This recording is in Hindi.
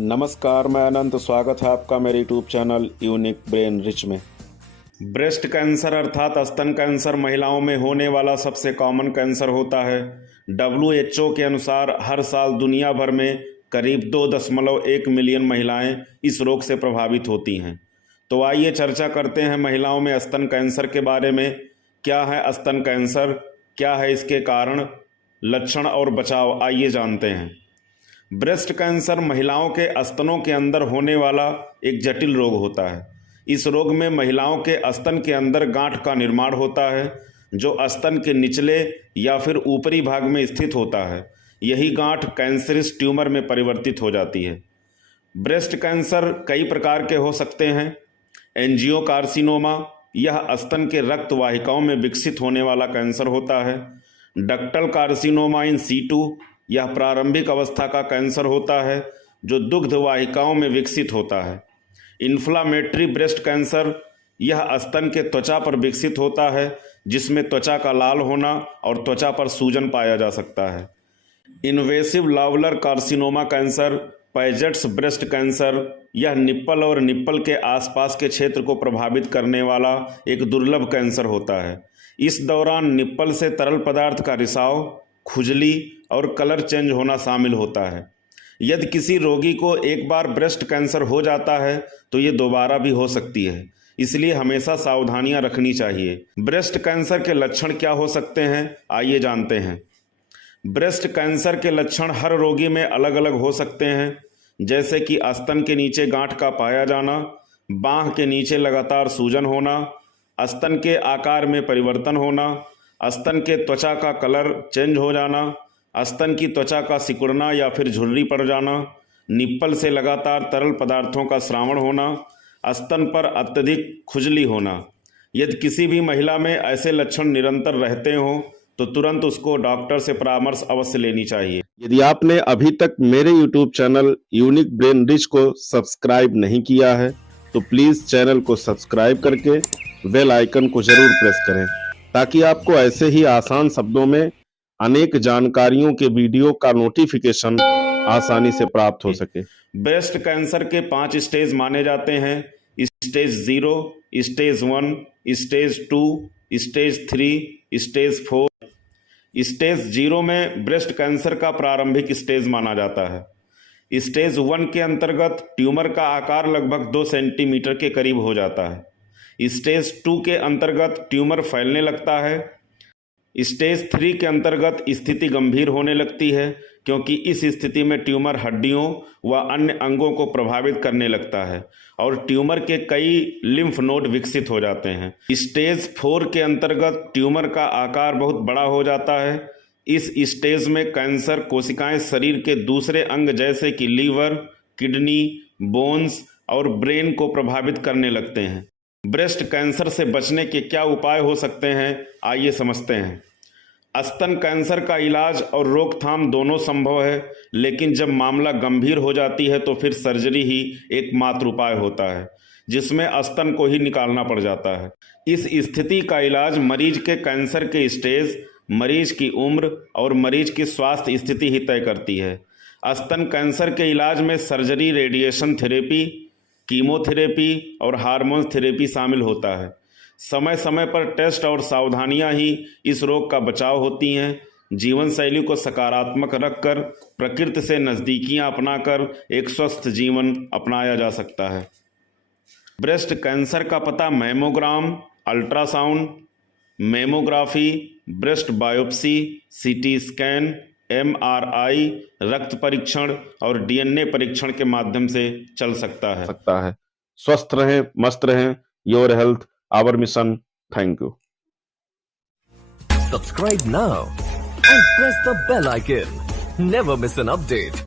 नमस्कार, मैं अनंत। स्वागत है आपका मेरे YouTube channel unique brain rich में। ब्रेस्ट कैंसर अर्थात स्तन कैंसर महिलाओं में होने वाला सबसे कॉमन कैंसर होता है। WHO के अनुसार हर साल दुनिया भर में करीब 2.1 मिलियन महिलाएं इस रोग से प्रभावित होती हैं। तो आइए चर्चा करते हैं महिलाओं में स्तन कैंसर के बारे में। क्या है स्तन कैंसर, क्या है इसके कारण, लक्षण और बचाव, आइए जानते हैं। ब्रेस्ट कैंसर महिलाओं के स्तनों के अंदर होने वाला एक जटिल रोग होता है। इस रोग में महिलाओं के स्तन के अंदर गांठ का निर्माण होता है, जो स्तन के निचले या फिर ऊपरी भाग में स्थित होता है। यही गांठ कैंसरस ट्यूमर में परिवर्तित हो जाती है। ब्रेस्ट कैंसर कई प्रकार के हो सकते हैं। एंजियोकार्सिनोमा, यह स्तन के रक्त वाहिकाओं में विकसित होने वाला कैंसर होता है। डक्टल कार्सिनोमा इन सीटू, यह प्रारंभिक अवस्था का कैंसर होता है जो दुग्ध वाहिकाओं में विकसित होता है। इन्फ्लामेटरी ब्रेस्ट कैंसर, यह स्तन के त्वचा पर विकसित होता है, जिसमें त्वचा का लाल होना और त्वचा पर सूजन पाया जा सकता है। इन्वेसिव लावुलर carcinoma cancer, Paget's breast cancer, यह निप्पल और निप्पल के आसपास के क्षेत्र को प्रभावित करने वाला एक दुर्लभ कैंसर होता है। इस दौरान निप्पल से तरल पदार्थ का रिसाव, खुजली और कलर चेंज होना शामिल होता है। यदि किसी रोगी को एक बार ब्रेस्ट कैंसर हो जाता है तो ये दोबारा भी हो सकती है, इसलिए हमेशा सावधानियां रखनी चाहिए। ब्रेस्ट कैंसर के लक्षण क्या हो सकते हैं, आइए जानते हैं। ब्रेस्ट कैंसर के लक्षण हर रोगी में अलग अलग हो सकते हैं, जैसे कि स्तन के नीचे गांठ का पाया जाना, बांह के नीचे लगातार सूजन होना, स्तन के आकार में परिवर्तन होना, स्तन के त्वचा का कलर चेंज हो जाना, स्तन की त्वचा का सिकुड़ना या फिर झुर्री पड़ जाना, निप्पल से लगातार तरल पदार्थों का स्रावण होना, स्तन पर अत्यधिक खुजली होना। यदि किसी भी महिला में ऐसे लक्षण निरंतर रहते हों तो तुरंत उसको डॉक्टर से परामर्श अवश्य लेनी चाहिए। यदि आपने अभी तक मेरे YouTube channel unique brain rich को सब्सक्राइब नहीं किया है तो प्लीज़ चैनल को सब्सक्राइब करके बेल आइकन को जरूर प्रेस करें, ताकि आपको ऐसे ही आसान शब्दों में अनेक जानकारियों के वीडियो का नोटिफिकेशन आसानी से प्राप्त हो सके। ब्रेस्ट कैंसर के 5 स्टेज माने जाते हैं। Stage 0, stage 1, stage 2, stage 3, stage 4। Stage 0 में ब्रेस्ट कैंसर का प्रारंभिक स्टेज माना जाता है। स्टेज 1 के अंतर्गत ट्यूमर का आकार लगभग 2 सेंटीमीटर के करीब हो जाता है। स्टेज 2 के अंतर्गत ट्यूमर फैलने लगता है। स्टेज 3 के अंतर्गत स्थिति गंभीर होने लगती है, क्योंकि इस स्थिति में ट्यूमर हड्डियों व अन्य अंगों को प्रभावित करने लगता है और ट्यूमर के कई लिम्फ नोड विकसित हो जाते हैं। स्टेज 4 के अंतर्गत ट्यूमर का आकार बहुत बड़ा हो जाता है। इस स्टेज में कैंसर कोशिकाएं शरीर के दूसरे अंग जैसे कि लीवर, किडनी, बोन्स और ब्रेन को प्रभावित करने लगते हैं। ब्रेस्ट कैंसर से बचने के क्या उपाय हो सकते हैं, आइए समझते हैं। स्तन कैंसर का इलाज और रोकथाम दोनों संभव है, लेकिन जब मामला गंभीर हो जाती है तो फिर सर्जरी ही एकमात्र उपाय होता है, जिसमें स्तन को ही निकालना पड़ जाता है। इस स्थिति का इलाज मरीज के कैंसर के स्टेज, मरीज की उम्र और मरीज की स्वास्थ्य स्थिति ही तय करती है। स्तन कैंसर के इलाज में सर्जरी, रेडिएशन थेरेपी, कीमोथेरेपी और हार्मोन थेरेपी शामिल होता है। समय समय पर टेस्ट और सावधानियां ही इस रोग का बचाव होती हैं। जीवन शैली को सकारात्मक रखकर प्रकृति से नज़दीकियां अपनाकर एक स्वस्थ जीवन अपनाया जा सकता है। ब्रेस्ट कैंसर का पता mammogram, ultrasound, mammography, breast biopsy, CT scan, MRI, रक्त परीक्षण और DNA परीक्षण के माध्यम से चल सकता है। स्वस्थ रहें, मस्त रहें। Your health our mission. Thank you. Subscribe now and press the bell icon. Never miss an update.